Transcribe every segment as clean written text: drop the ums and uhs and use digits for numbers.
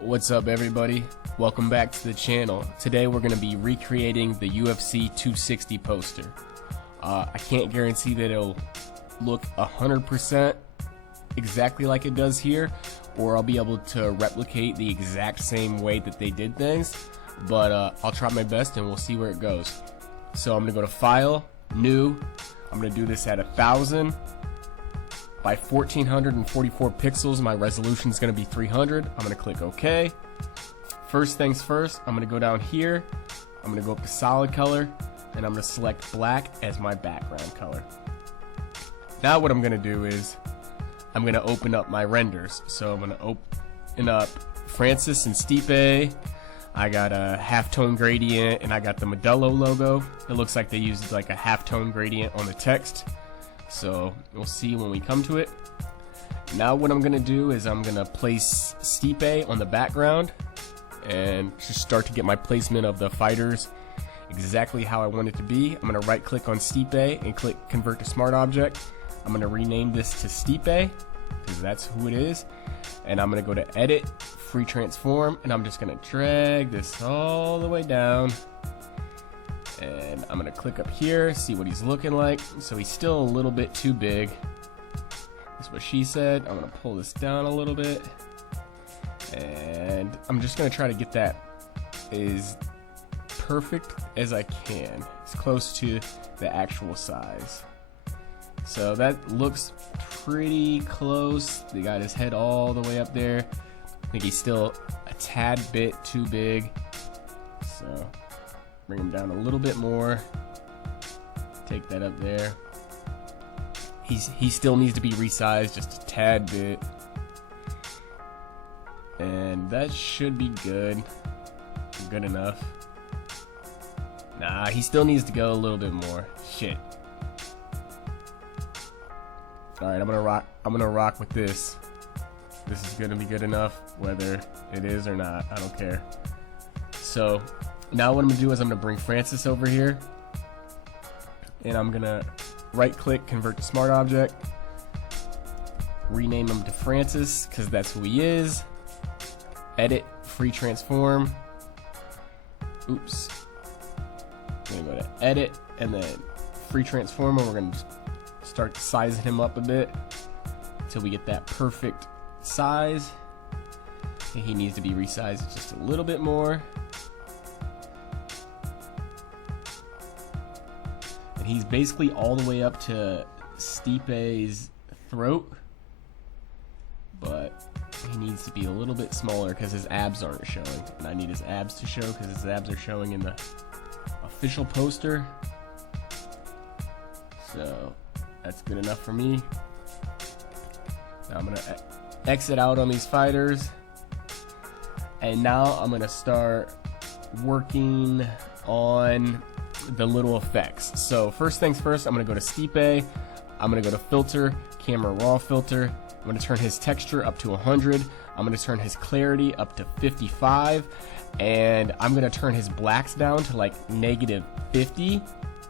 What's up, everybody? Welcome back to the channel. Today we're going to be recreating the UFC 260 poster. I can't guarantee that it'll look 100% exactly like it does here, or I'll be able to replicate the exact same way that they did things, but I'll try my best and we'll see where it goes. So I'm going to go to File, New. I'm going to do this at 1000 by 1444 pixels. My resolution is going to be 300. I'm going to click OK. First things first, I'm going to go down here. I'm going to go up to solid color and I'm going to select black as my background color. Now what I'm going to do is I'm going to open up my renders. So I'm going to open up Francis and Stipe. I got a halftone gradient and I got the Modelo logo. It looks like they used like a halftone gradient on the text. So we'll see when we come to it. Now what I'm going to do is I'm going to place Stipe on the background and just start to get my placement of the fighters exactly how I want it to be. I'm going to right click on Stipe and click Convert to Smart Object. I'm going to rename this to Stipe because that's who it is. And I'm going to go to Edit, Free Transform, and I'm just going to drag this all the way down. And I'm going to click up here, see what he's looking like. So he's still a little bit too big. That's what she said. I'm going to pull this down a little bit. And I'm just going to try to get that as perfect as I can, as close to the actual size. So that looks pretty close. They got his head all the way up there. I think he's still a tad bit too big. So bring him down a little bit more. Take that up there. He still needs to be resized just a tad bit. And that should be good. Good enough. Nah, he still needs to go a little bit more. Shit. Alright, I'm gonna rock with this. This is gonna be good enough, whether it is or not. I don't care. So now what I'm gonna do is I'm gonna bring Francis over here, and I'm gonna right click, Convert to Smart Object, rename him to Francis because that's who he is. Edit, Free Transform. Oops. I'm gonna go to Edit and then Free Transform, and we're gonna just start sizing him up a bit until we get that perfect size. And he needs to be resized just a little bit more. And he's basically all the way up to Stipe's throat, but he needs to be a little bit smaller because his abs aren't showing, and I need his abs to show because his abs are showing in the official poster. So that's good enough for me. Now I'm gonna exit out on these fighters, and now I'm gonna start working on the little effects. So first things first, I'm gonna go to Stipe. I'm gonna go to Filter, Camera Raw Filter. I'm going to turn his texture up to 100. I'm going to turn his clarity up to 55. And I'm going to turn his blacks down to like -50.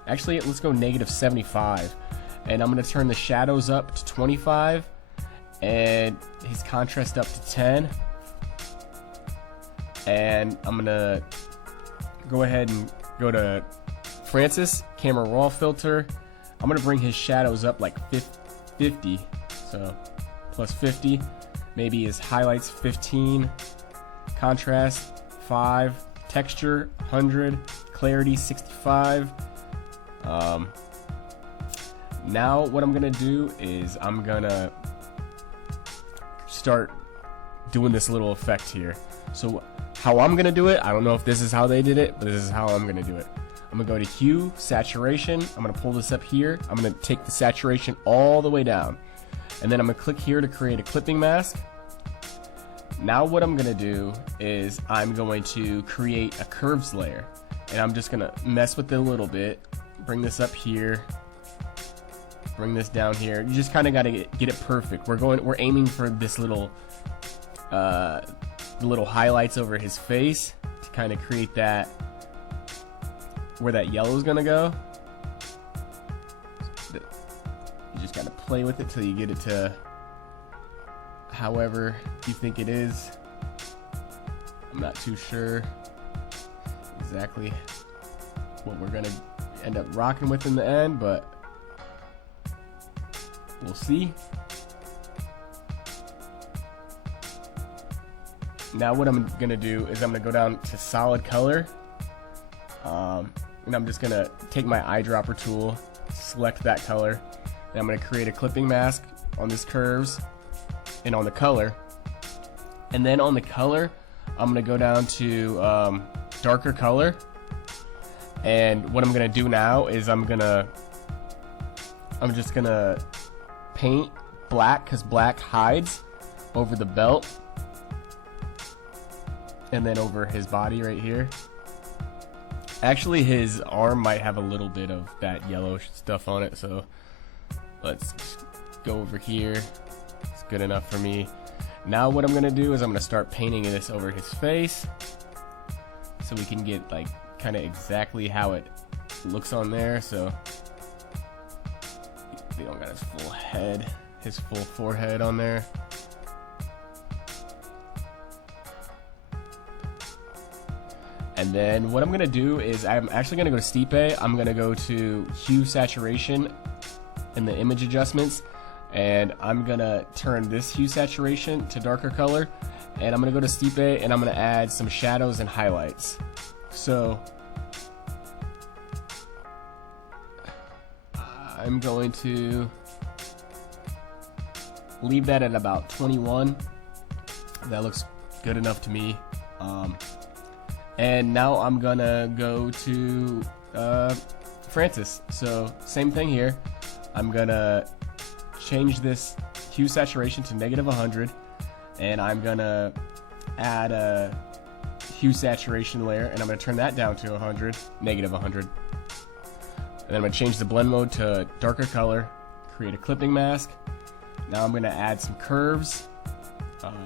Actually, let's go -75. And I'm going to turn the shadows up to 25. And his contrast up to 10. And I'm going to go ahead and go to Francis, Camera Raw Filter. I'm going to bring his shadows up like 50. So plus 50, maybe his highlights 15, contrast 5, texture 100, clarity 65. Now what I'm gonna do is I'm gonna start doing this little effect here. So how I'm gonna do it, I don't know if this is how they did it, but this is how I'm gonna do it. I'm gonna go to Hue, Saturation. I'm gonna pull this up here. I'm gonna take the saturation all the way down. And then I'm going to click here to create a clipping mask. Now what I'm going to do is I'm going to create a curves layer. And I'm just going to mess with it a little bit. Bring this up here. Bring this down here. You just kind of got to get it perfect. We're aiming for this little little highlights over his face to kind of create that where that yellow is going to go. You just gotta play with it till you get it to however you think it is. I'm not too sure exactly what we're gonna end up rocking with in the end, but we'll see. Now what I'm gonna do is I'm gonna go down to solid color, and I'm just gonna take my eyedropper tool, select that color, and I'm gonna create a clipping mask on this curves and on the color. And then on the color, I'm gonna go down to darker color. And what I'm gonna do now is I'm just gonna paint black, because black hides over the belt and then over his body right here. Actually, his arm might have a little bit of that yellow stuff on it, so let's go over here. It's good enough for me. Now what I'm gonna do is I'm gonna start painting this over his face so we can get like kind of exactly how it looks on there. So we don't got his full head, his full forehead on there. And then what I'm gonna do is I'm actually gonna go to stipe. I'm gonna go to hue saturation in the image adjustments, and I'm gonna turn this hue saturation to darker color, and I'm gonna go to stipe and I'm gonna add some shadows and highlights. So I'm going to leave that at about 21. That looks good enough to me. And now I'm gonna go to Francis. So same thing here. I'm gonna change this hue saturation to -100, and I'm gonna add a hue saturation layer, and I'm gonna turn that down to 100, -100. And then I'm gonna change the blend mode to darker color, create a clipping mask. Now I'm gonna add some curves, and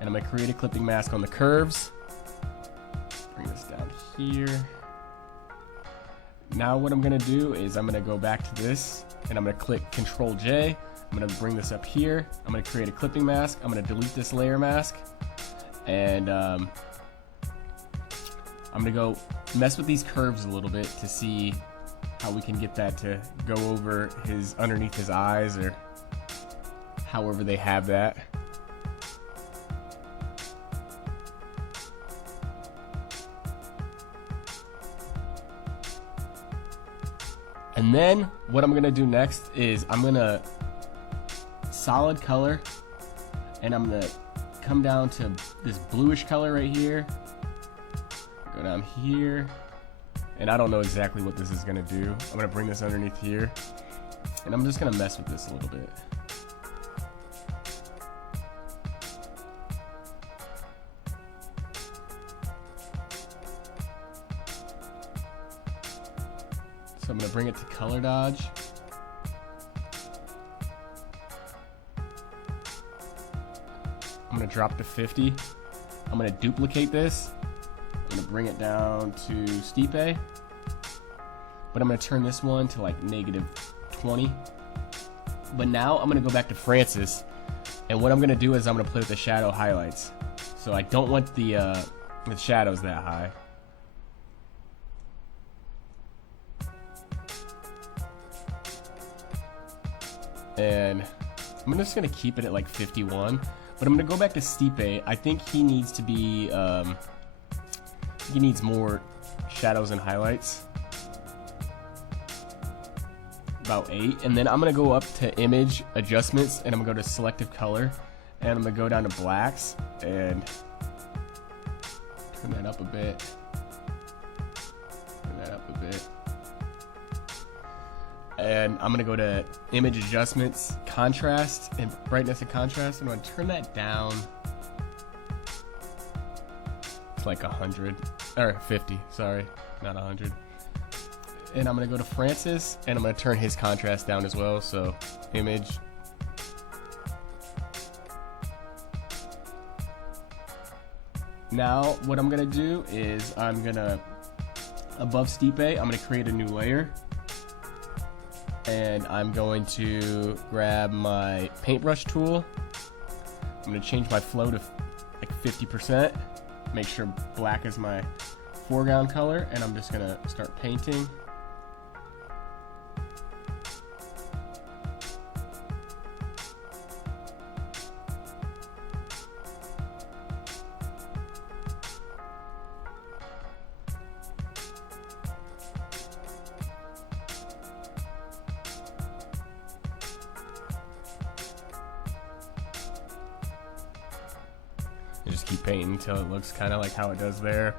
I'm gonna create a clipping mask on the curves. Bring this down here. Now what I'm gonna do is I'm gonna go back to this, and I'm gonna click Control J. I'm gonna bring this up here. I'm gonna create a clipping mask. I'm gonna delete this layer mask, and I'm gonna go mess with these curves a little bit to see how we can get that to go over his underneath his eyes, or however they have that. And then what I'm gonna do next is I'm gonna solid color, and I'm gonna come down to this bluish color right here, go down here, and I don't know exactly what this is gonna do. I'm gonna bring this underneath here, and I'm just gonna mess with this a little bit. So I'm gonna bring it to color dodge. I'm gonna drop to 50. I'm gonna duplicate this. I'm gonna bring it down to stipe, but I'm gonna turn this one to like -20. But now I'm gonna go back to Francis, and what I'm gonna do is I'm gonna play with the shadow highlights. So I don't want the shadows that high. And I'm just gonna keep it at like 51, but I'm gonna go back to stipe. I think he needs to be he needs more shadows and highlights, about 8. And then I'm gonna go up to image adjustments, and I'm gonna go to selective color, and I'm gonna go down to blacks and turn that up a bit, and I'm gonna go to image adjustments, contrast, and brightness and contrast. I'm gonna turn that down to like 100 or 50, sorry, not 100. And I'm gonna go to Francis, and I'm gonna turn his contrast down as well. So image, now what I'm gonna do is I'm gonna, above stipe, I'm gonna create a new layer. And I'm going to grab my paintbrush tool. I'm going to change my flow to like 50%. make sure black is my foreground color, and I'm just gonna start painting. And just keep painting until it looks kind of like how it does there.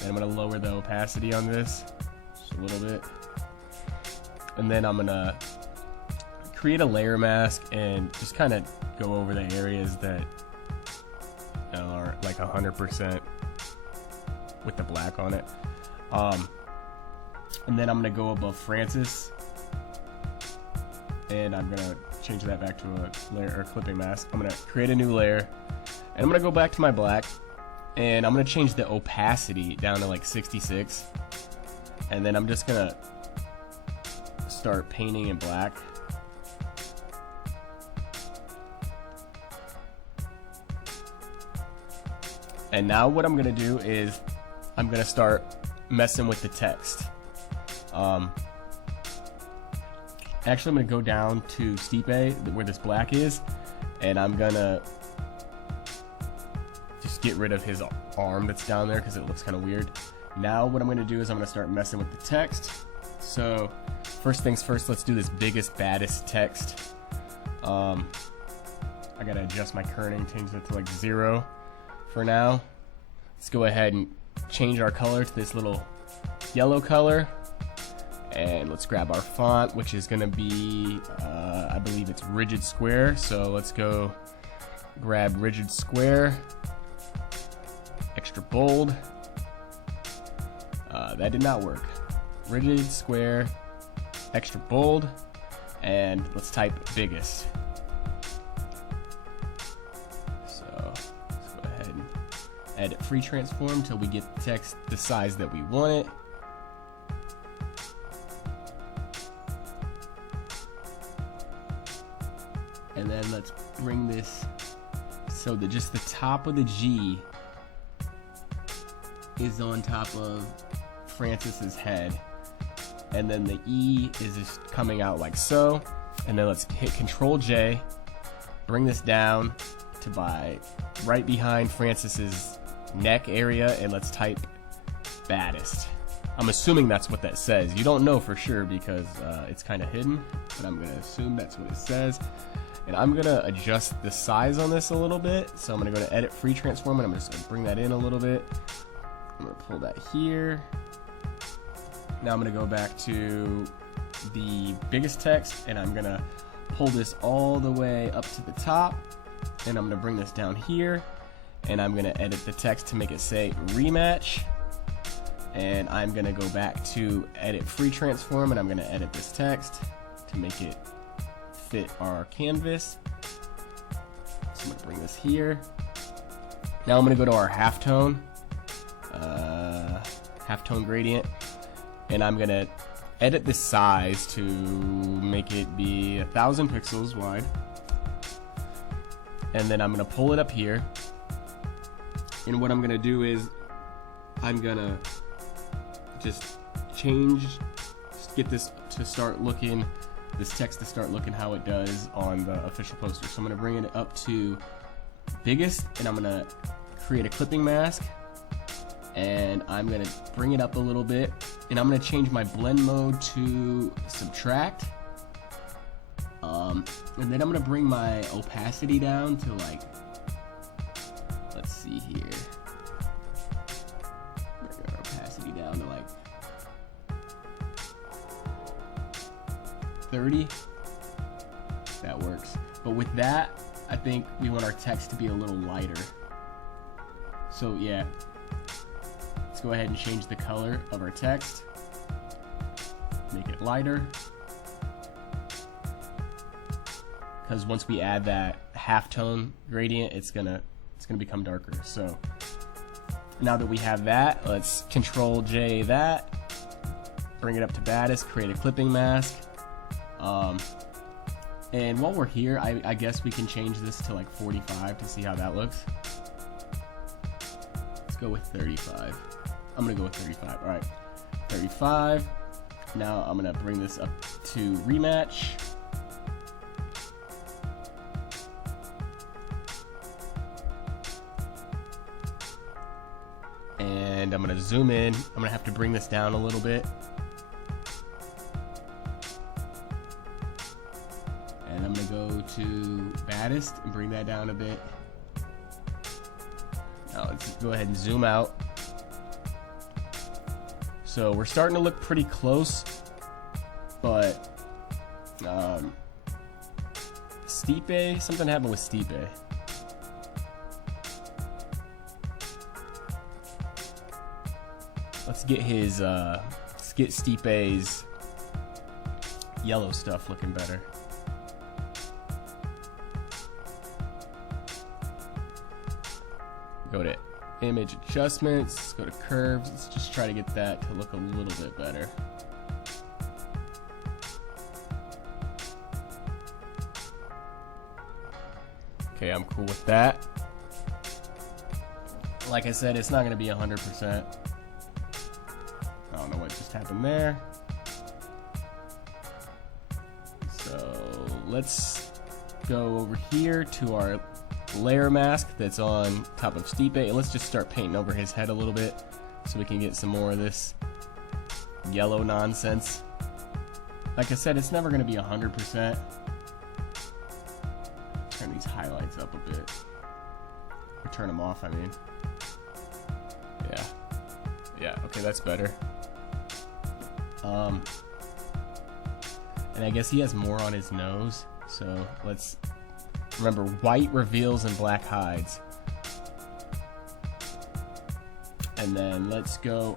And I'm going to lower the opacity on this just a little bit. And then I'm going to create a layer mask and just kind of go over the areas that are like 100% with the black on it. And then I'm going to go above Francis, and I'm going to change that back to a layer or clipping mask. I'm going to create a new layer, and I'm going to go back to my black, and I'm going to change the opacity down to like 66, and then I'm just going to start painting in black. And now what I'm going to do is I'm going to start messing with the text. Actually, I'm going to go down to stipe, where this black is, and I'm going to just get rid of his arm that's down there because it looks kind of weird. Now what I'm going to do is I'm going to start messing with the text. So first things first, let's do this biggest, baddest text. I got to adjust my kerning, change it to like 0 for now. Let's go ahead and change our color to this little yellow color. And let's grab our font, which is going to be, I believe it's rigid square. So let's go grab rigid square, extra bold. That did not work. Rigid square, extra bold, and let's type biggest. So let's go ahead and edit free transform until we get the text the size that we want it. And then let's bring this so that just the top of the G is on top of Francis's head, and then the E is just coming out like so. And then let's hit Control J, bring this down to right behind Francis's neck area, and let's type baddest. I'm assuming that's what that says. You don't know for sure because it's kind of hidden, but I'm gonna assume that's what it says. And I'm gonna adjust the size on this a little bit. So I'm gonna go to edit free transform, and I'm just gonna bring that in a little bit. I'm gonna pull that here. Now I'm gonna go back to the biggest text, and I'm gonna pull this all the way up to the top, and I'm gonna bring this down here, and I'm gonna edit the text to make it say rematch. And I'm gonna go back to edit free transform, and I'm gonna edit this text to make it fit our canvas. So I'm gonna bring this here. Now I'm gonna go to our halftone gradient, and I'm gonna edit the size to make it be 1,000 pixels wide. And then I'm gonna pull it up here. And what I'm gonna do is I'm gonna just get this to start looking, this text to start looking how it does on the official poster. So I'm going to bring it up to biggest, and I'm going to create a clipping mask, and I'm going to bring it up a little bit, and I'm going to change my blend mode to subtract, and then I'm going to bring my opacity down to like, let's see here, bring our opacity down to like 30. That works. But with that, I think we want our text to be a little lighter. So yeah, let's go ahead and change the color of our text. Make it lighter. Because once we add that halftone gradient, it's gonna become darker. So now that we have that, let's Control J that, bring it up to baddest, create a clipping mask. And while we're here, I guess we can change this to like 45 to see how that looks. Let's go with 35. I'm gonna go with 35. All right, 35. Now I'm gonna bring this up to rematch. And I'm gonna zoom in. I'm gonna have to bring this down a little bit. And I'm gonna go to baddest and bring that down a bit. Now let's go ahead and zoom out. So we're starting to look pretty close, but stipe, something happened with stipe. Let's get his, let's get Stipe's yellow stuff looking better. Go to image adjustments, go to curves. Let's just try to get that to look a little bit better. Okay, I'm cool with that. Like I said, it's not going to be 100%. I don't know what just happened there. So let's go over here to our layer mask that's on top of Stipe, and let's just start painting over his head a little bit so we can get some more of this yellow nonsense. Like I said, it's never going to be 100%. Turn these highlights up a bit. Or turn them off, I mean. Yeah, okay, that's better. And I guess he has more on his nose, so let's remember, white reveals and black hides. And then let's go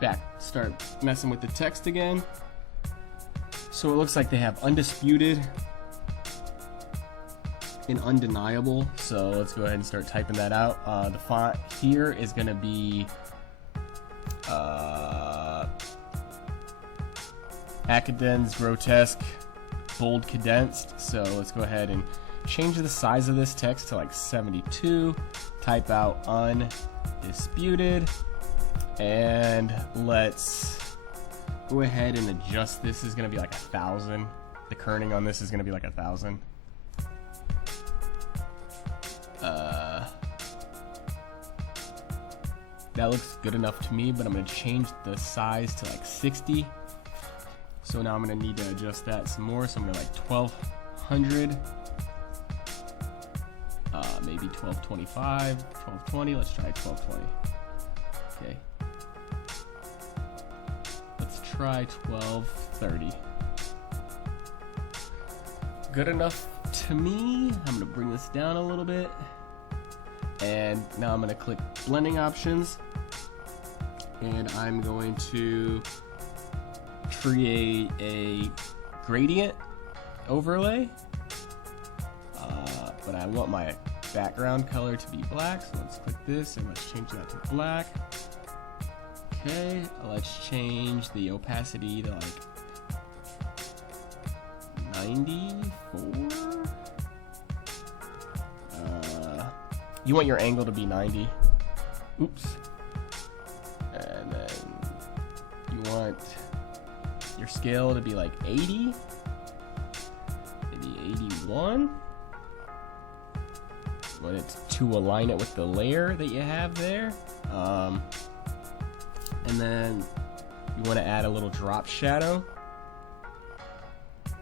back, start messing with the text again. So it looks like they have undisputed and undeniable. So let's go ahead and start typing that out. The font here is going to be Academ's Grotesque Bold Condensed. So let's go ahead and change the size of this text to like 72. Type out undisputed, and let's go ahead and adjust. This is going to be like 1,000. The kerning on this is going to be like 1,000. That looks good enough to me, but I'm going to change the size to like 60. So now I'm going to need to adjust that some more. So I'm going to like 1,200. Maybe 1225, 1220. Let's try 1220. Okay. Let's try 1230. Good enough to me. I'm going to bring this down a little bit. And now I'm going to click blending options. And I'm going to create a gradient overlay. But I want my background color to be black, so let's click this and let's change that to black. Okay, let's change the opacity to like 94. You want your angle to be 90. Oops. And then you want your scale to be like 80, maybe 81. Want it to align it with the layer that you have there. And then you want to add a little drop shadow.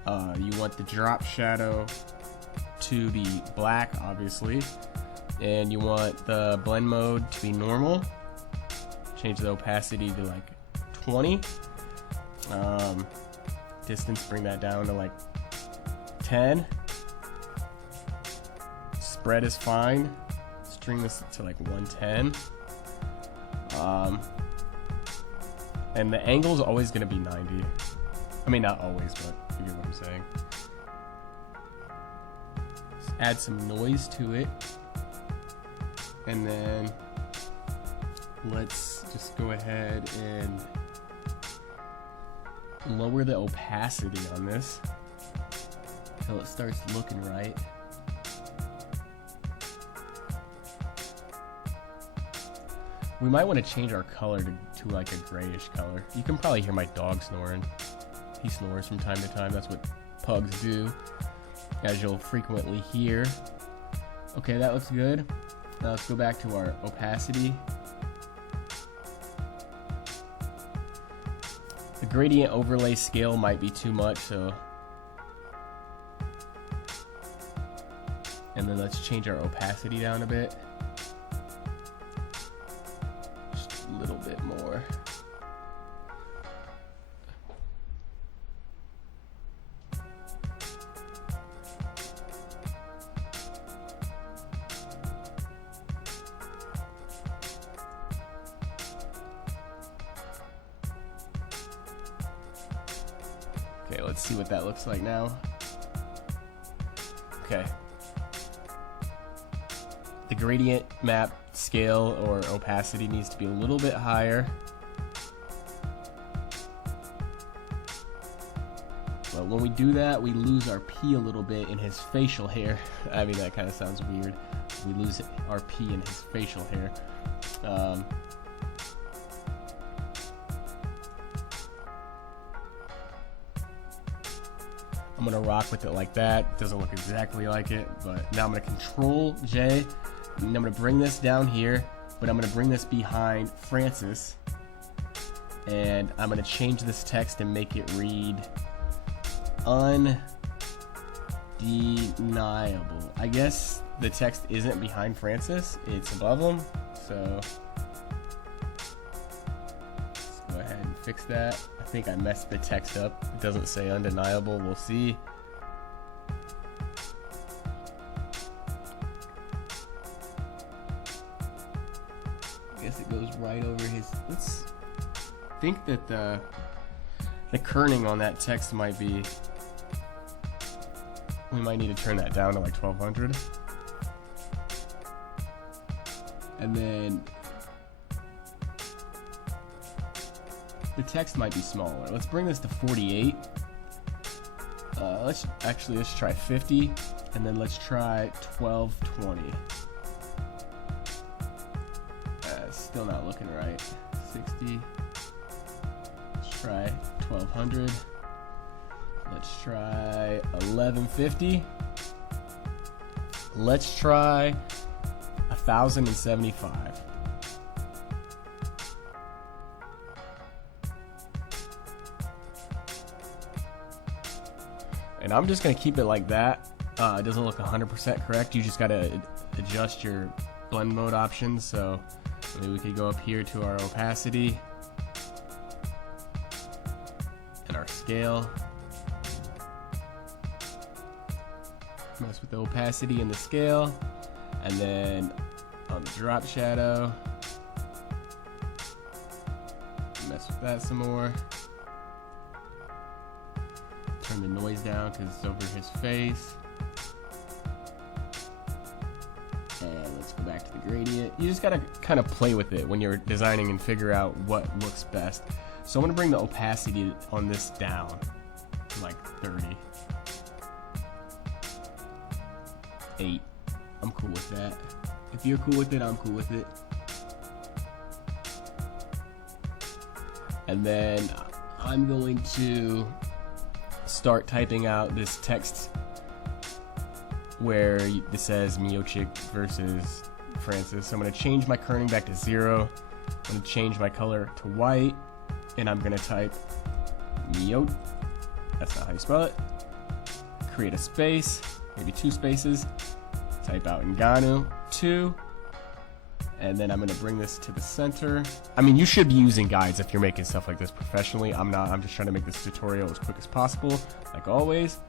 You want the drop shadow to be black, obviously. And you want the blend mode to be normal. Change the opacity to like 20. Distance, bring that down to like 10. Spread is fine. String this to like 110. And the angle is always going to be 90. I mean, not always, but you get what I'm saying. Let's add some noise to it. And then let's just go ahead and lower the opacity on this until it starts looking right. We might want to change our color to like a grayish color. You can probably hear my dog snoring. He snores from time to time. That's what pugs do, as you'll frequently hear. Okay, that looks good. Now let's go back to our opacity. The gradient overlay scale might be too much, so. And then let's change our opacity down a bit. Just a little bit more. Okay, let's see what that looks like now. Okay. The gradient map scale or opacity needs to be a little bit higher. But when we do that, we lose our P a little bit in his facial hair. I mean, that kind of sounds weird. We lose our P in his facial hair. I'm gonna rock with it like that. Doesn't look exactly like it, but now I'm gonna Control J, and I'm gonna bring this down here, but I'm gonna bring this behind Francis, and I'm gonna change this text and make it read undeniable. I guess the text isn't behind Francis, it's above him, so let's go ahead and fix that. I think I messed the text up. It doesn't say undeniable. We'll see. I guess it goes right over his. Let's think that the kerning on that text might be. We might need to turn that down to like 1200. And then the text might be smaller. Let's bring this to 48. Let's try 50, and then let's try 1220. Still not looking right. 60. Let's try 1200. Let's try 1150. Let's try 1075. And I'm just gonna keep it like that. It doesn't look 100% correct. You just gotta adjust your blend mode options. So maybe we could go up here to our opacity and our scale. Mess with the opacity and the scale, and then on the drop shadow, mess with that some more. Turn the noise down because it's over his face. And let's go back to the gradient. You just gotta kind of play with it when you're designing and figure out what looks best. So I'm gonna bring the opacity on this down to like 30. 8. I'm cool with that. If you're cool with it, I'm cool with it. And then I'm going to start typing out this text where it says Miocic versus Francis. I'm going to change my kerning back to 0. I'm going to change my color to white, and I'm going to type Mio. That's not how you spell it. Create a space, maybe 2 spaces. Type out Ngannou 2, and then I'm going to bring this to the center. I mean, you should be using guides if you're making stuff like this professionally. I'm not. I'm just trying to make this tutorial as quick as possible, like always.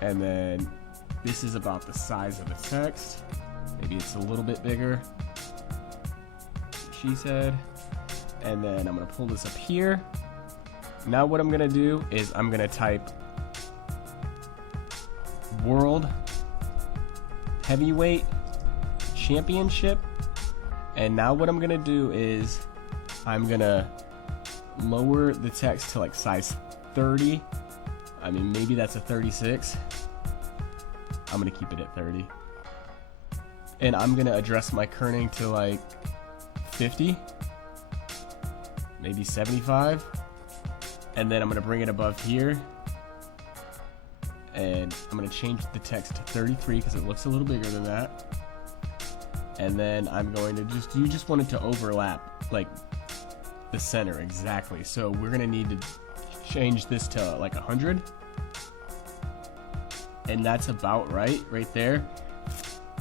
And then this is about the size of the text. Maybe it's a little bit bigger. She said. And then I'm going to pull this up here. Now what I'm going to do is I'm going to type World Heavyweight Championship, and now what I'm gonna do is I'm gonna lower the text to like size 30. I mean, maybe that's a 36. I'm gonna keep it at 30, and I'm gonna address my kerning to like 50, maybe 75, and then I'm going to bring it above here, and I'm going to change the text to 33 because it looks a little bigger than that. And then I'm going to you just want it to overlap like the center exactly. So we're going to need to change this to like 100, and that's about right there.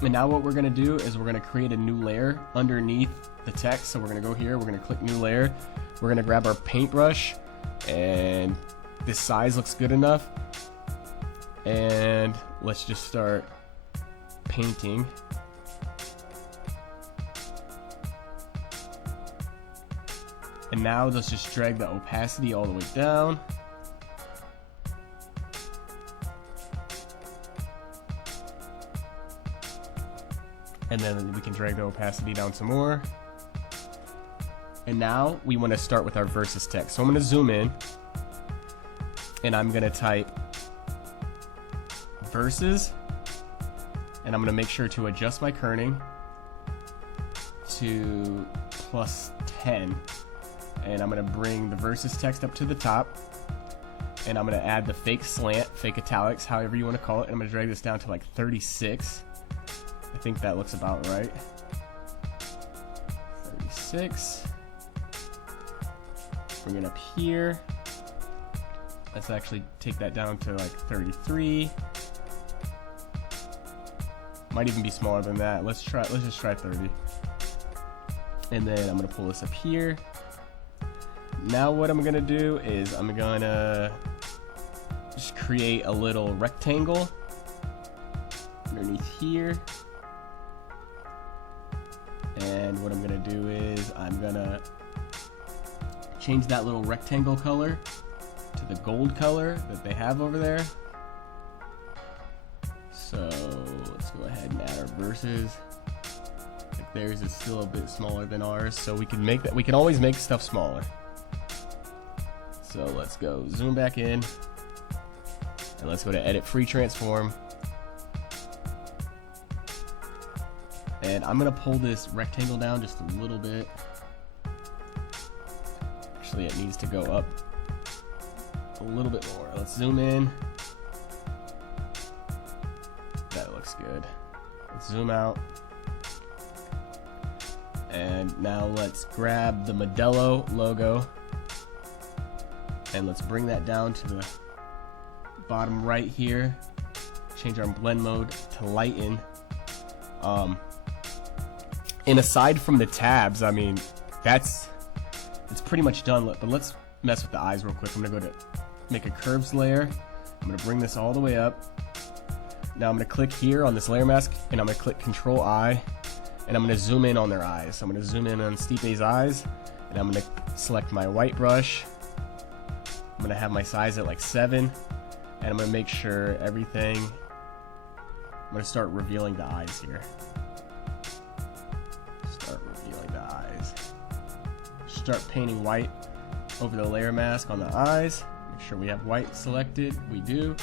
And now what we're going to do is we're going to create a new layer underneath the text. So we're going to go here, we're going to click new layer, we're going to grab our paintbrush, and this size looks good enough, and let's just start painting. And now let's just drag the opacity all the way down. And then we can drag the opacity down some more. And now we want to start with our versus text. So I'm going to zoom in, and I'm going to type versus, and I'm going to make sure to adjust my kerning to +10. And I'm going to bring the versus text up to the top, and I'm going to add the fake slant, fake italics, however you want to call it, and I'm going to drag this down to like 36. I think that looks about right. 36. Bring it up here. Let's actually take that down to like 33. Might even be smaller than that. Let's just try 30. And then I'm going to pull this up here. Now what I'm gonna do is I'm gonna just create a little rectangle underneath here, and what I'm gonna do is I'm gonna change that little rectangle color to the gold color that they have over there. So let's go ahead and add our verses. Like theirs is still a bit smaller than ours, so we can make that. We can always make stuff smaller. So let's go zoom back in, and let's go to edit free transform, and I'm gonna pull this rectangle down just a little bit. Actually, it needs to go up a little bit more. Let's zoom in. That looks good. Let's zoom out, and now let's grab the Modelo logo, and let's bring that down to the bottom right here. Change our blend mode to lighten. And aside from the tabs, I mean, it's pretty much done. But let's mess with the eyes real quick. I'm gonna go to make a curves layer. I'm gonna bring this all the way up. Now I'm gonna click here on this layer mask, and I'm gonna click Control I, and I'm gonna zoom in on their eyes. So I'm gonna zoom in on Stipe's eyes, and I'm gonna select my white brush. I'm gonna have my size at like 7, and I'm gonna make sure everything. I'm gonna start revealing the eyes here. Start revealing the eyes. Start painting white over the layer mask on the eyes. Make sure we have white selected. We do.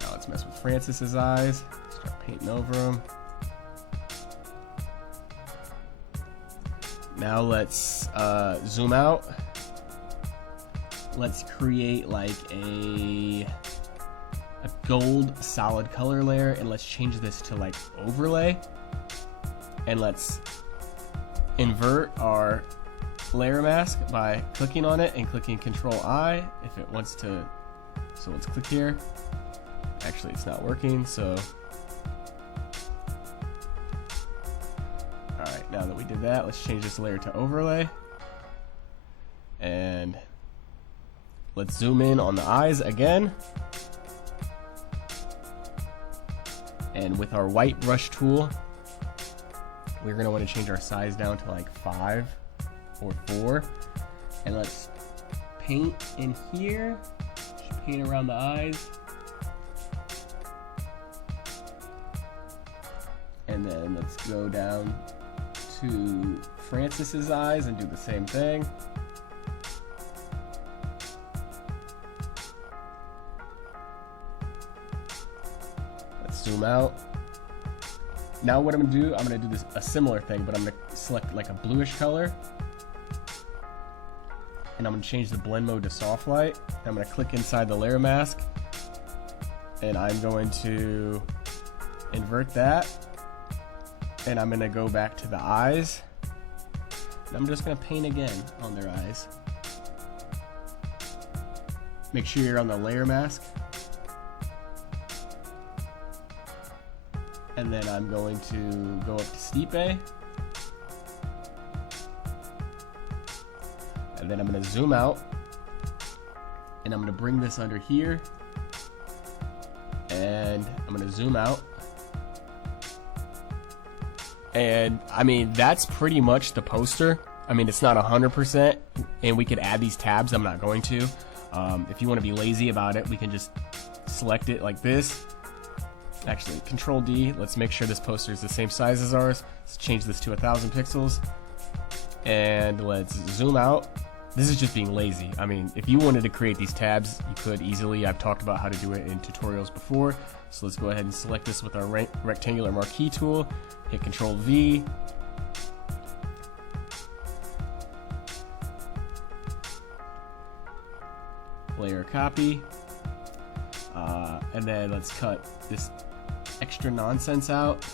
Now let's mess with Francis's eyes. Start painting over them. Now let's zoom out. Let's create like a gold solid color layer, and let's change this to like overlay. And let's invert our layer mask by clicking on it and clicking Control I if it wants to. So let's click here. Actually, it's not working, so. Alright, now that we did that, let's change this layer to overlay. And let's zoom in on the eyes again. And with our white brush tool, we're going to want to change our size down to like 5 or 4. And let's paint in here. Just paint around the eyes. And then let's go down to Francis's eyes and do the same thing. Let's zoom out. Now what I'm gonna do, a similar thing, but I'm gonna select like a bluish color, and I'm gonna change the blend mode to soft light. I'm gonna click inside the layer mask, and I'm going to invert that, and I'm gonna go back to the eyes, and I'm just gonna paint again on their eyes. Make sure you're on the layer mask. And then I'm going to go up to stipe. And then I'm going to zoom out. And I'm going to bring this under here. And I'm going to zoom out. And I mean, that's pretty much the poster. I mean, it's not 100%, and we could add these tabs. I'm not going to. If you want to be lazy about it, we can just select it like this. Actually, Control D. Let's make sure this poster is the same size as ours. Let's change this to 1,000 pixels. And let's zoom out. This is just being lazy. I mean, if you wanted to create these tabs, you could easily. I've talked about how to do it in tutorials before. So let's go ahead and select this with our rectangular marquee tool. Hit Control V. Layer copy. And then let's cut this extra nonsense out.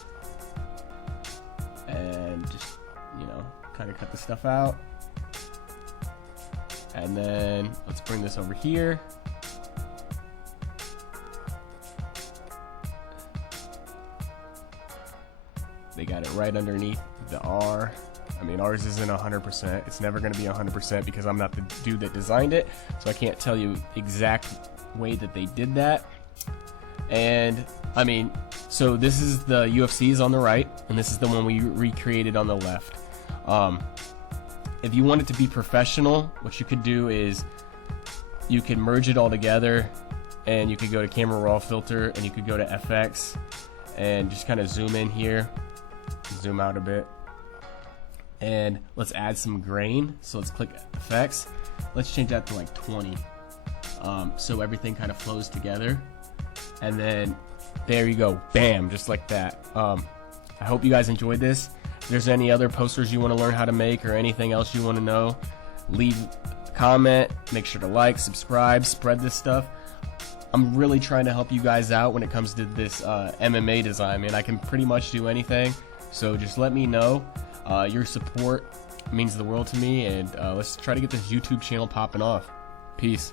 And just, you know, kind of cut the stuff out. And then let's bring this over here. They got it right underneath the R. I mean, ours isn't 100%. It's never going to be 100% because I'm not the dude that designed it. So I can't tell you exact way that they did that. And I mean, so this is the UFC's on the right, and this is the one we recreated on the left. If you want it to be professional, what you could do is you can merge it all together, and you could go to camera raw filter, and you could go to FX and just kind of zoom in here, zoom out a bit, and let's add some grain. So let's click effects. Let's change that to like 20, so everything kind of flows together. And then there you go, bam, just like that. I hope you guys enjoyed this. If there's any other posters you want to learn how to make or anything else you want to know, leave a comment. Make sure to like, subscribe, spread this stuff. I'm really trying to help you guys out when it comes to this MMA design, man. I can pretty much do anything, so just let me know. Your support means the world to me, and let's try to get this YouTube channel popping off. Peace.